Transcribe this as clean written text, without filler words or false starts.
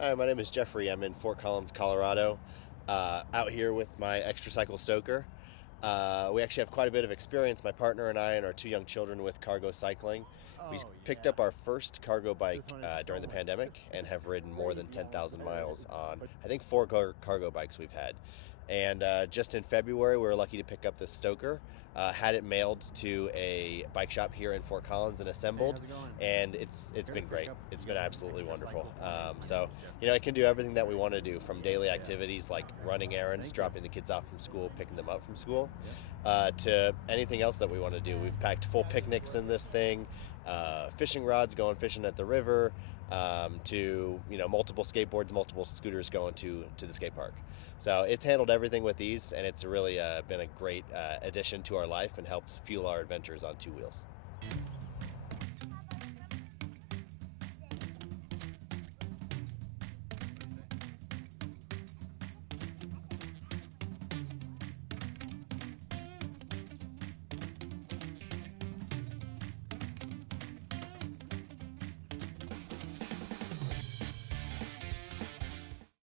Hi, my name is Jeffrey. I'm in Fort Collins, Colorado, out here with my Xtracycle Stoker. We actually have quite a bit of experience, my partner and I and our two young children, with cargo cycling. We picked up our first cargo bike during the pandemic and have ridden more than 10,000 miles on, I think, four cargo bikes we've had. And just in February, we were lucky to pick up this Stoker, had it mailed to a bike shop here in Fort Collins and assembled, and it's been great. It's been absolutely wonderful. So, it can do everything that we want to do, from daily activities like running errands, dropping the kids off from school, picking them up from school, to anything else that we want to do. We've packed full picnics in this thing, fishing rods, going fishing at the river, to multiple skateboards, multiple scooters going to the skate park. So it's handled everything with ease, and it's really been a great addition to our life and helped fuel our adventures on two wheels.